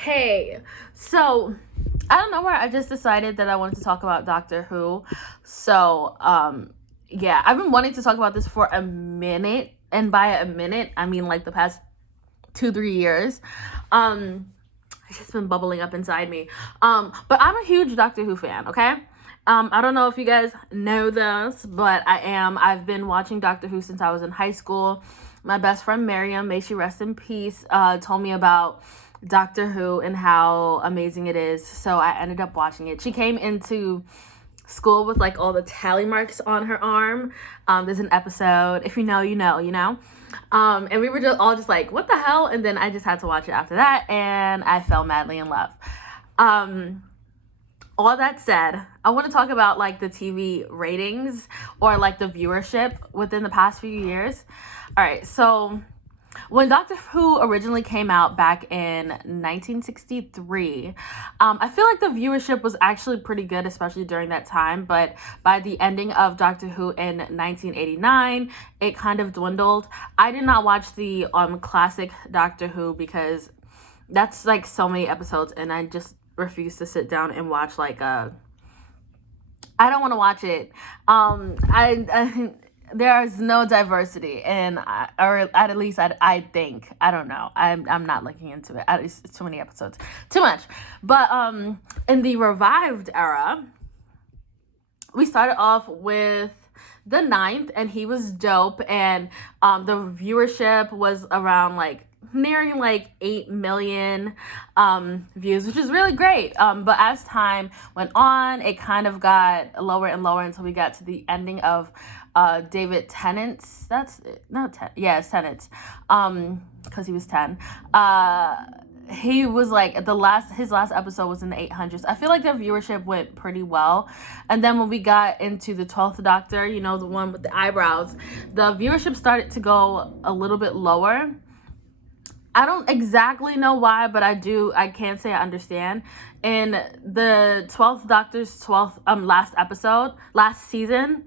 Hey, so I don't know where I just decided that I wanted to talk about Doctor Who. So, yeah, I've been wanting to talk about this for a minute, and by a minute, I mean like the past 2, 3 years. It's just been bubbling up inside me. But I'm a huge Doctor Who fan. Okay. I don't know if you guys know this, but I am. I've been watching Doctor Who since I was in high school. My best friend Miriam, may she rest in peace, told me about Doctor Who and how amazing it is. So I ended up watching it. She came into school with like all the tally marks on her arm. There's an episode. If you know, you know, you know. And we were just all just like, what the hell? And then I just had to watch it after that, and I fell madly in love. All that said, I want to talk about like the TV ratings or like the viewership within the past few years. All right, so when Doctor Who originally came out back in 1963, I feel like the viewership was actually pretty good, especially during that time. But by the ending of Doctor Who in 1989, it kind of dwindled. I did not watch the classic Doctor Who because that's like so many episodes, and I just refuse to sit down and watch like I don't want to watch it. I there's no diversity, and or at least I think, I don't know, I'm not looking into it. At least it's too many episodes, too much. But in the revived era, we started off with the ninth, and he was dope, and the viewership was around like nearing like 8 million views, which is really great. But as time went on, it kind of got lower and lower until we got to the ending of David Tennant's. That's not ten. Yeah, it's Tennant's. Because he was 10. He was like his last episode was in the 800s. I feel like their viewership went pretty well. And then when we got into the 12th Doctor, you know, the one with the eyebrows, the viewership started to go a little bit lower. I don't exactly know why, but I can't say I understand. In the 12th Doctor's 12th last season,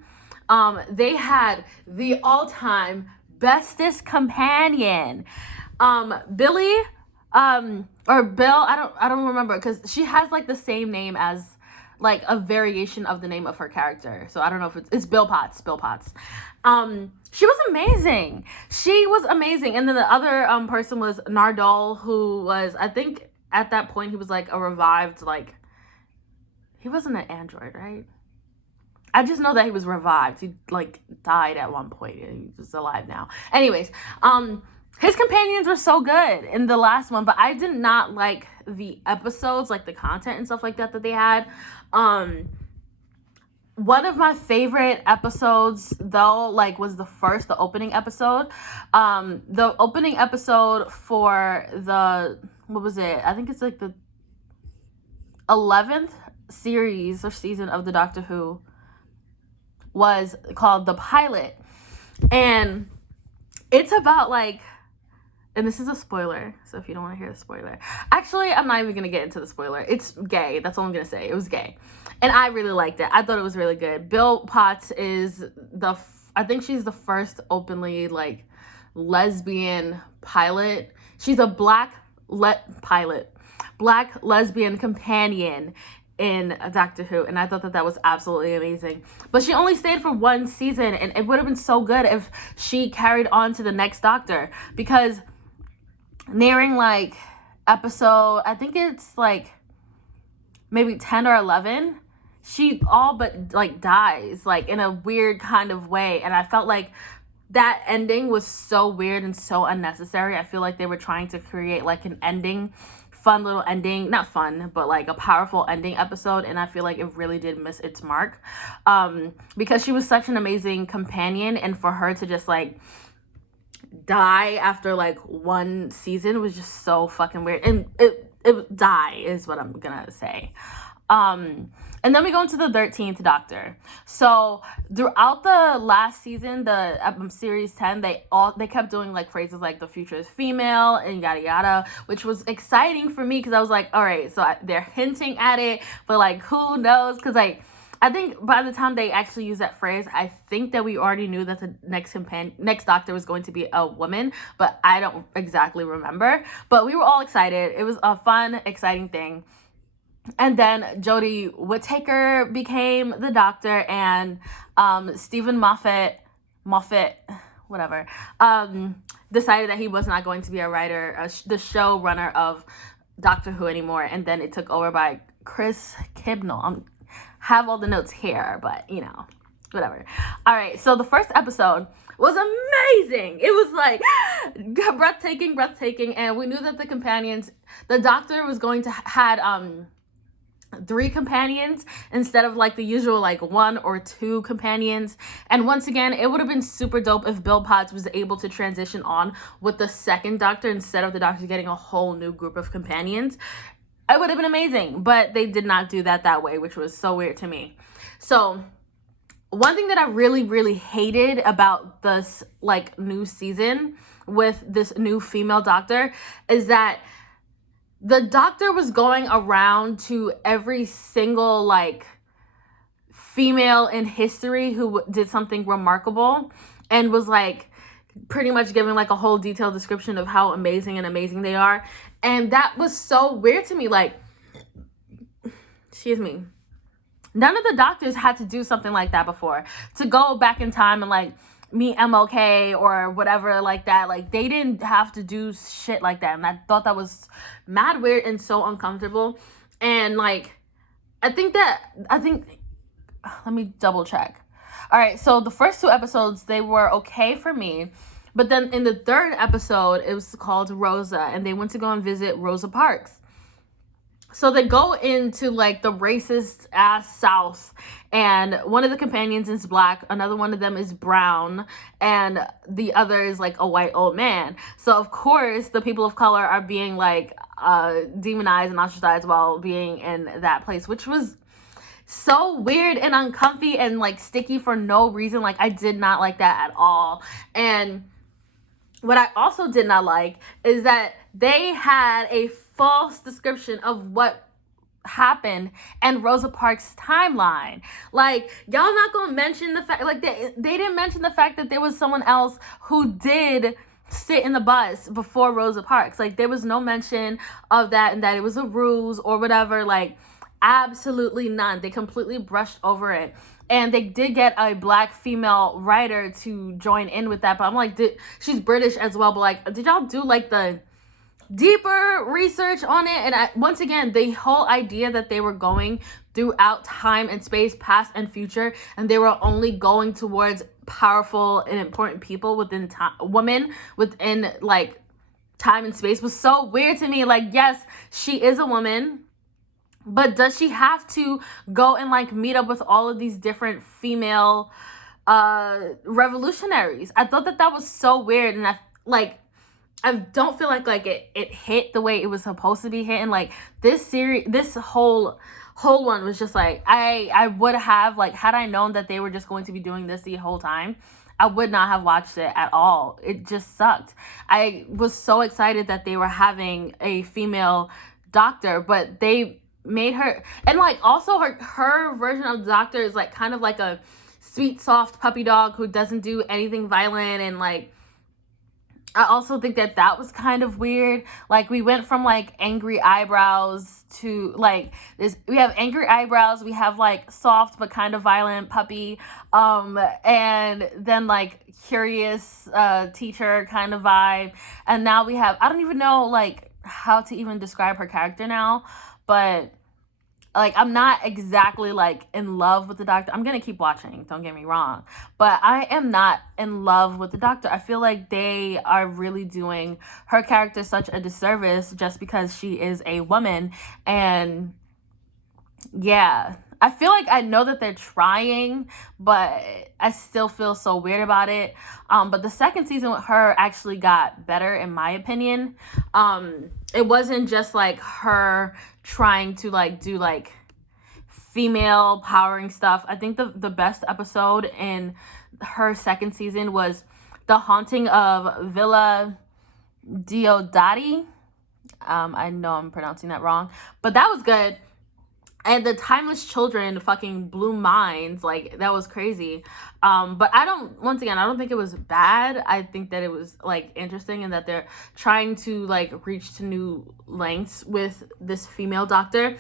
they had the all-time bestest companion. Billy, or Bill, I don't remember, because she has like the same name as like a variation of the name of her character. So I don't know if it's Bill Potts. She was amazing. And then the other person was Nardole, who was, I think at that point he was like a revived, like, he wasn't an android, right? I just know that he was revived. He like died at one point, and he's alive now. Anyways, his companions were so good in the last one, but I did not like the episodes, like the content and stuff like that they had. One of my favorite episodes, though, like, was the opening episode. The opening episode for what was it? I think it's like the 11th series or season of the Doctor Who was called The Pilot. And it's about like, and this is a spoiler, so if you don't want to hear the spoiler. Actually, I'm not even going to get into the spoiler. It's gay. That's all I'm going to say. It was gay. And I really liked it. I thought it was really good. Bill Potts is I think she's the first openly, like, lesbian pilot. She's a black lesbian companion in Doctor Who, and I thought that was absolutely amazing. But she only stayed for one season, and it would have been so good if she carried on to the next Doctor, because nearing like episode, I think it's like maybe 10 or 11, she all but like dies, like in a weird kind of way, and I felt like that ending was so weird and so unnecessary. I feel like they were trying to create like an ending, fun little ending, not fun, but like a powerful ending episode, and I feel like it really did miss its mark, because she was such an amazing companion, and for her to just like die after like one season was just so fucking weird. And it die is what I'm gonna say. And then we go into the 13th Doctor. So throughout the last season, the series 10, they kept doing like phrases like the future is female and yada yada, which was exciting for me because I was like, all right, so they're hinting at it, but like who knows? Because like I think by the time they actually used that phrase, I think that we already knew that the next doctor was going to be a woman, but I don't exactly remember. But we were all excited. It was a fun, exciting thing. And then Jodie Whittaker became the doctor, and Stephen Moffat, whatever, decided that he was not going to be a writer, the showrunner of Doctor Who anymore. And then it took over by Chris Kibnall. I have all the notes here, but you know, whatever. All right, so the first episode was amazing. It was like breathtaking, and we knew that the doctor was going to had 3 companions instead of like the usual like 1 or 2 companions. And once again, it would have been super dope if Bill Potts was able to transition on with the second doctor instead of the doctor getting a whole new group of companions. It would have been amazing, but they did not do that way, which was so weird to me. So one thing that I really hated about this like new season with this new female doctor is that the doctor was going around to every single like female in history who did something remarkable and was like pretty much giving like a whole detailed description of how amazing they are. And that was so weird to me. Like, excuse me, none of the doctors had to do something like that before, to go back in time and like meet MLK or whatever like that. Like, they didn't have to do shit like that, and I thought that was mad weird and so uncomfortable. And like, I think let me double check. All right, so the first 2 episodes, they were okay for me, but then in the 3rd episode, it was called Rosa, and they went to go and visit Rosa Parks. So they go into like the racist ass South, and one of the companions is black, another one of them is brown, and the other is like a white old man. So of course the people of color are being like demonized and ostracized while being in that place, which was so weird and uncomfy and like sticky for no reason. Like, I did not like that at all. And what I also did not like is that they had a false description of what happened and Rosa Parks' timeline. Like, y'all not gonna mention the fact, like, they didn't mention the fact that there was someone else who did sit in the bus before Rosa Parks. Like, there was no mention of that, and that it was a ruse or whatever. Like, absolutely none. They completely brushed over it. And they did get a black female writer to join in with that, but I'm like, she's British as well, but like, did y'all do like the deeper research on it? And once again, the whole idea that they were going throughout time and space, past and future, and they were only going towards powerful and important people within time, women within like time and space, was so weird to me. Like, yes, she is a woman, but does she have to go and like meet up with all of these different female revolutionaries? I thought that was so weird, and I don't feel like it hit the way it was supposed to be hitting. Like, this whole one was just like, I would have, like, had I known that they were just going to be doing this the whole time, I would not have watched it at all. It just sucked. I was so excited that they were having a female doctor, but they made her, and like also her version of the doctor is like kind of like a sweet, soft puppy dog who doesn't do anything violent. And like, I also think that was kind of weird. Like, we went from like angry eyebrows to like this. We have angry eyebrows, we have like soft but kind of violent puppy, and then like curious teacher kind of vibe. And now we have, I don't even know like how to even describe her character now, but like, I'm not exactly like in love with the doctor. I'm gonna keep watching, don't get me wrong, but I am not in love with the doctor. I feel like they are really doing her character such a disservice just because she is a woman. And yeah, I feel like I know that they're trying, but I still feel so weird about it. But the second season with her actually got better, in my opinion. It wasn't just like her trying to like do like female powering stuff. I think the best episode in her second season was The Haunting of Villa Diodati. I know I'm pronouncing that wrong, but that was good. And the Timeless Children fucking blew minds. Like, that was crazy. But I don't think it was bad. I think that it was, like, interesting, and that they're trying to, like, reach to new lengths with this female doctor.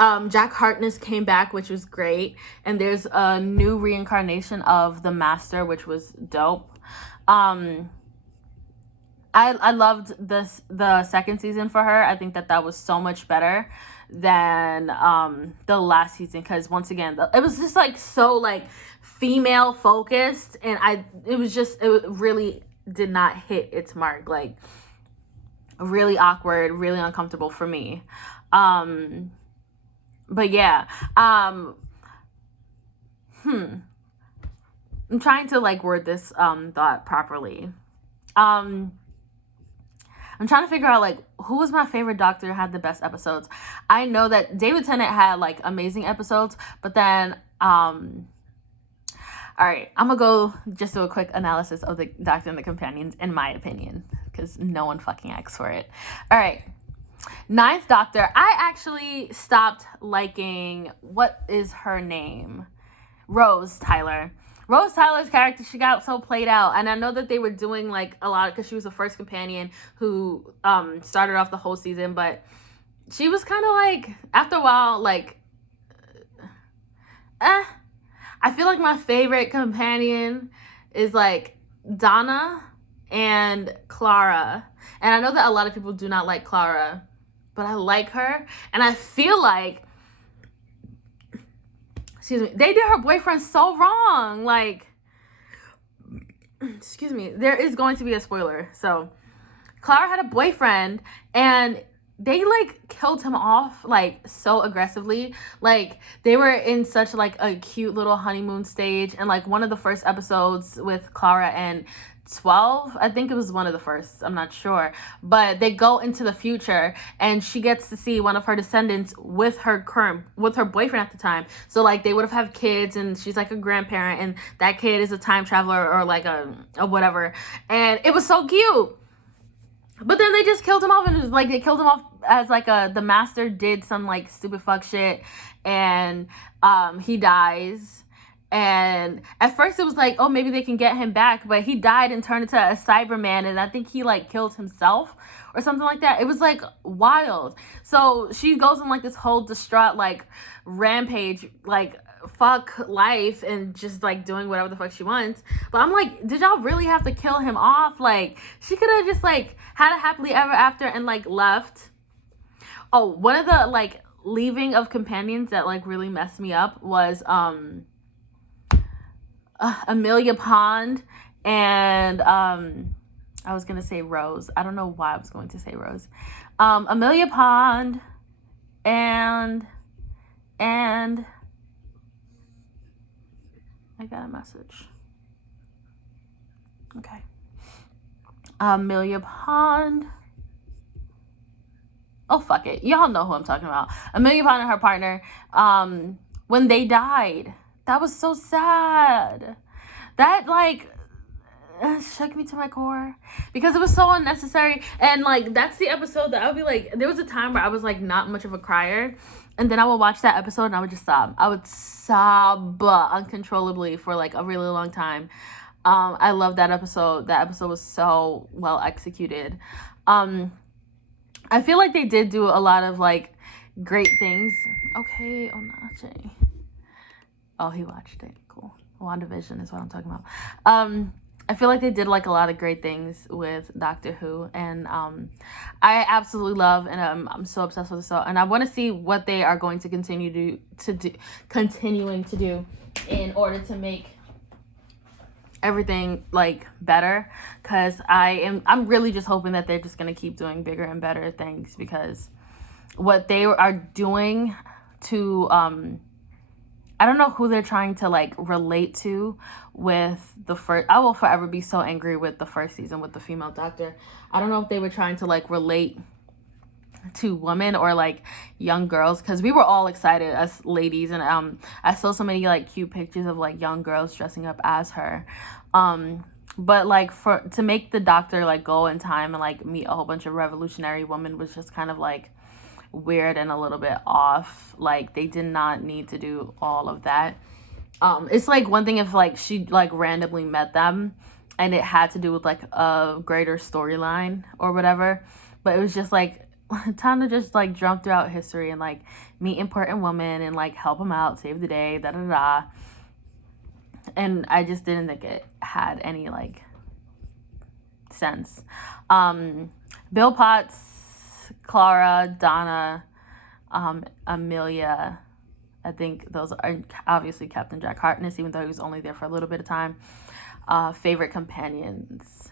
Jack Harkness came back, which was great. And there's a new reincarnation of the Master, which was dope. I loved the second season for her. I think that was so much better than the last season, because once again it was just like so like female focused, and it really did not hit its mark. Like, really awkward, really uncomfortable for me. But yeah, I'm trying to like word this thought properly. I'm trying to figure out, like, who was my favorite doctor, had the best episodes. I know that David Tennant had, like, amazing episodes, but then, all right, I'm gonna go just do a quick analysis of the Doctor and the Companions, in my opinion, because no one fucking asked for it. All right, Ninth Doctor, I actually stopped liking, what is her name? Rose Tyler's character, she got so played out. And I know that they were doing like a lot, because she was the first companion who started off the whole season, but she was kind of like, after a while, like, I feel like my favorite companion is like Donna and Clara. And I know that a lot of people do not like Clara, but I like her. And I feel like, excuse me, they did her boyfriend so wrong. Like, excuse me, there is going to be a spoiler. So, Clara had a boyfriend, and they, like, killed him off, like, so aggressively. Like, they were in such, like, a cute little honeymoon stage. And, like, one of the first episodes with Clara and 12, I think it was one of the first, I'm not sure, but they go into the future, and she gets to see one of her descendants with her boyfriend at the time. So like they would have had kids, and she's like a grandparent, and that kid is a time traveler, or like a whatever, and it was so cute. But then they just killed him off, and it was like they killed him off as like the Master did some like stupid fuck shit, and he dies. And at first it was like, oh, maybe they can get him back, but he died and turned into a Cyberman, and I think he like killed himself or something like that. It was like wild. So she goes on like this whole distraught like rampage, like fuck life, and just like doing whatever the fuck she wants. But I'm like, did y'all really have to kill him off? Like, she could have just like had a happily ever after and like left. Oh, one of the like leaving of companions that like really messed me up was Amelia Pond and I was gonna say Rose. I don't know why I was going to say Rose. Amelia Pond and I got a message. Okay. Amelia Pond. Oh, fuck it. Y'all know who I'm talking about. Amelia Pond and her partner, when they died, that was so sad. That, like, shook me to my core, because it was so unnecessary. And, like, that's the episode that I would be, like, there was a time where I was, like, not much of a crier. And then I would watch that episode and I would just sob. I would sob uncontrollably for, like, a really long time. I love that episode. That episode was so well executed. I feel like they did do a lot of, like, great things. Okay, Onache. Oh, he watched it. Cool. WandaVision is what I'm talking about. I feel like they did, like, a lot of great things with Doctor Who. And I absolutely love, and I'm so obsessed with the show. And I want to see what they are going to continuing to do in order to make everything like better, because I'm really just hoping that they're just gonna keep doing bigger and better things, because what they are doing to I don't know who they're trying to like relate to with the first. I will forever be so angry with the first season with the female doctor. I don't know if they were trying to like relate to women or like young girls, because we were all excited as ladies, and I saw so many like cute pictures of like young girls dressing up as her, but like to make the doctor like go in time and like meet a whole bunch of revolutionary women was just kind of like weird and a little bit off. Like, they did not need to do all of that. It's like one thing if like she like randomly met them and it had to do with like a greater storyline or whatever, but it was just like time to just like jump throughout history and like meet important women and like help them out, save the day, da da da. And I just didn't think it had any like sense. Bill Potts, Clara, Donna, Amelia, I think those are obviously Captain Jack Harkness, even though he was only there for a little bit of time. Favorite companions.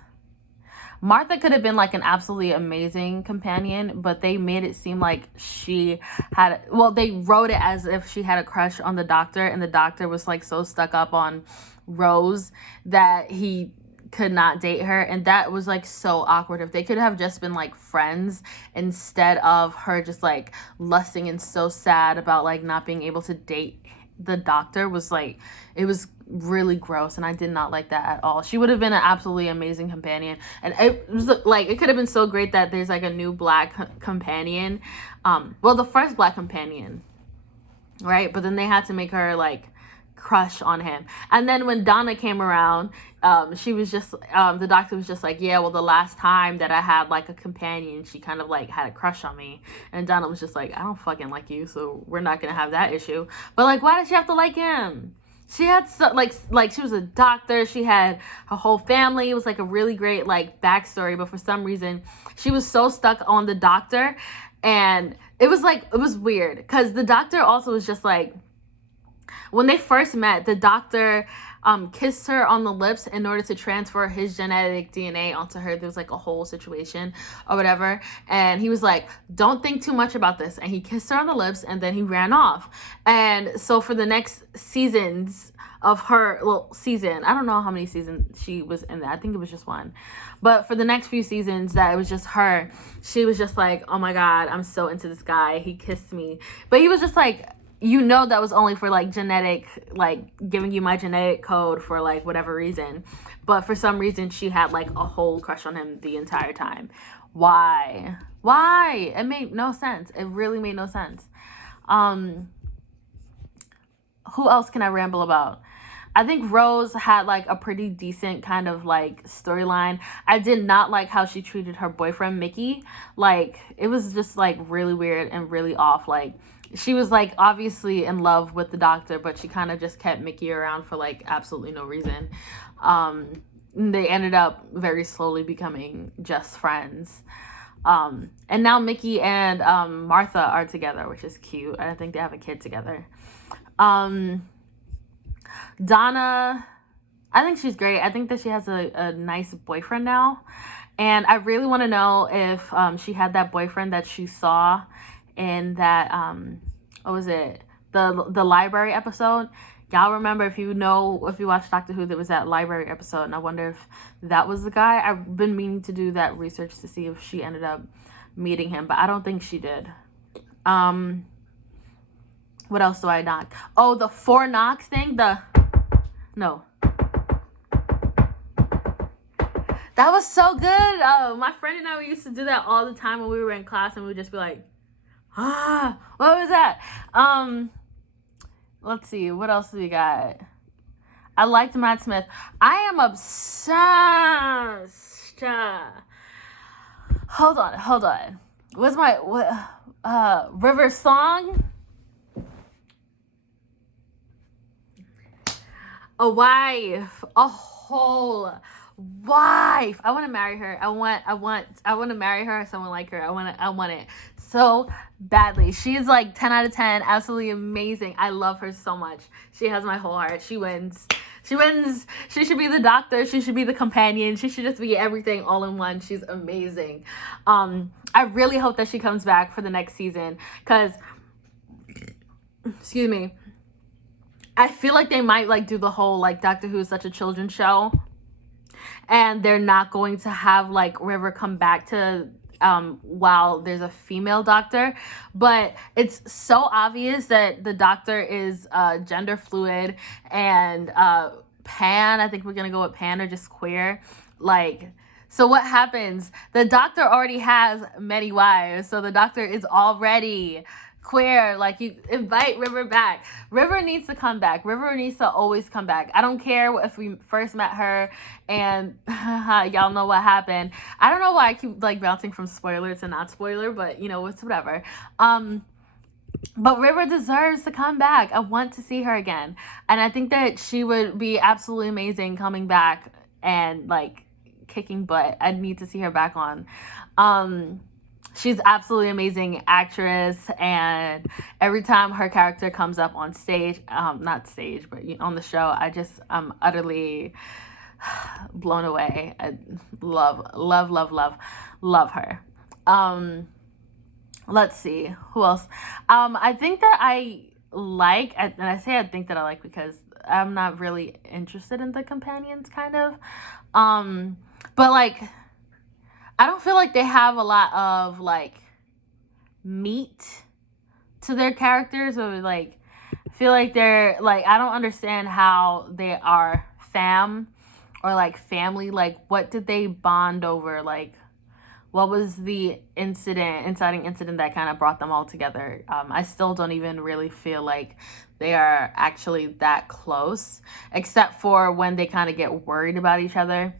Martha could have been like an absolutely amazing companion, but they made it seem like she had, well, they wrote it as if she had a crush on the doctor, and the doctor was like so stuck up on Rose that he could not date her, and that was like so awkward. If they could have just been like friends instead of her just like lusting and so sad about like not being able to date the doctor, was like, it was really gross, and I did not like that at all. She would have been an absolutely amazing companion, and it was like, it could have been so great that there's like a new black companion, well, the first black companion, right? But then they had to make her like crush on him. And then when Donna came around, she was just the doctor was just like, yeah, well, the last time that I had like a companion, she kind of like had a crush on me. And Donna was just like, I don't fucking like you, so we're not gonna have that issue. But like, why did she have to like him? She had so like she was a doctor, she had her whole family. It was like a really great like backstory, but for some reason she was so stuck on the doctor. And it was like, it was weird because the doctor also was just like, when they first met, the doctor kissed her on the lips in order to transfer his genetic DNA onto her. There was like a whole situation or whatever. And he was like, don't think too much about this. And he kissed her on the lips and then he ran off. And so for the next seasons of her, well, season, I don't know how many seasons she was in that. I think it was just one. But for the next few seasons that it was just her, she was just like, oh my God, I'm so into this guy. He kissed me. But he was just like, you know, that was only for like genetic, like giving you my genetic code for like whatever reason. But for some reason she had like a whole crush on him the entire time. Why? It made no sense. It really made no sense. Who else can I ramble about? I think Rose had like a pretty decent kind of like storyline. I did not like how she treated her boyfriend Mickey. Like, it was just like really weird and really off. Like, she was like obviously in love with the doctor, but she kind of just kept Mickey around for like absolutely no reason. They ended up very slowly becoming just friends. And now Mickey and Martha are together, which is cute. I think they have a kid together. Donna, I think she's great. I think that she has a nice boyfriend now. And I really want to know if she had that boyfriend that she saw in that what was it, the library episode. Y'all remember, if you watched Doctor Who, there was that library episode, and I wonder if that was the guy. I've been meaning to do that research to see if she ended up meeting him, but I don't think she did. What else do I not? Oh, the 4 knocks thing. No, that was so good. My friend and I, we used to do that all the time when we were in class, and we would just be like, what was that? Let's see, what else do we got? I liked Matt Smith. I am obsessed. Hold on. What's my River song? A wife, a whole wife. I want to marry her. I want to marry her. Someone like her. I want it so badly. She's like 10 out of 10. Absolutely amazing. I love her so much. She has my whole heart. She wins. She should be the doctor. She should be the companion. She should just be everything all in one. She's amazing. I really hope that she comes back for the next season, because, excuse me, I feel like they might like do the whole like Doctor Who is such a children's show, and they're not going to have like River come back to while there's a female doctor. But it's so obvious that the doctor is gender fluid, and pan, I think we're gonna go with pan, or just queer. Like, So what happens? The doctor already has many wives, so the doctor is already queer. Like, you invite River back. River needs to come back. River needs to always come back. I don't care if we first met her and y'all know what happened. I don't know why I keep like bouncing from spoiler to not spoiler, but you know, it's whatever. But River deserves to come back. I want to see her again. And I think that she would be absolutely amazing coming back and like kicking butt. I need to see her back on. She's absolutely amazing actress, and every time her character comes up on stage, not stage, but on the show, I'm utterly blown away. I love her. Let's see who else. I think that I like, and I say I think that I like because I'm not really interested in the companions, kind of. But like, I don't feel like they have a lot of like meat to their characters, or like, I feel like they're like, I don't understand how they are fam or like family. Like, what did they bond over? Like, what was the inciting incident that kind of brought them all together? I still don't even really feel like they are actually that close, except for when they kind of get worried about each other.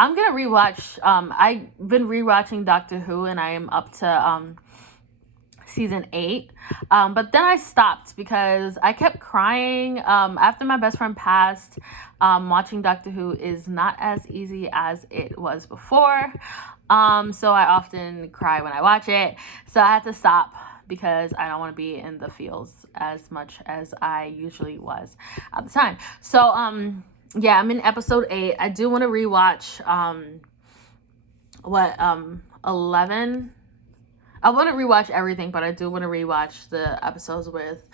I'm gonna rewatch. I've been rewatching Doctor Who, and I am up to season 8. But then I stopped because I kept crying. After my best friend passed, watching Doctor Who is not as easy as it was before. So I often cry when I watch it. So I had to stop because I don't want to be in the feels as much as I usually was at the time. So, yeah, I'm in episode 8. I do want to rewatch, 11. I want to rewatch everything, but I do want to rewatch the episodes with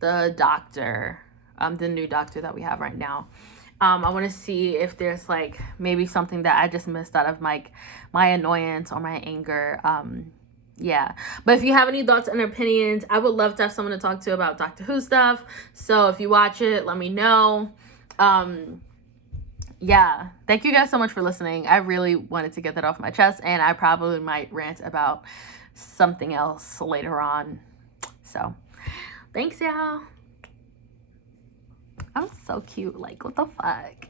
the doctor, the new doctor that we have right now. I want to see if there's like maybe something that I just missed out of my annoyance or my anger. Yeah. But if you have any thoughts and opinions, I would love to have someone to talk to about Doctor Who stuff. So if you watch it, let me know. Yeah. Thank you guys so much for listening. I really wanted to get that off my chest, and I probably might rant about something else later on. So thanks, y'all. I'm so cute. Like, what the fuck?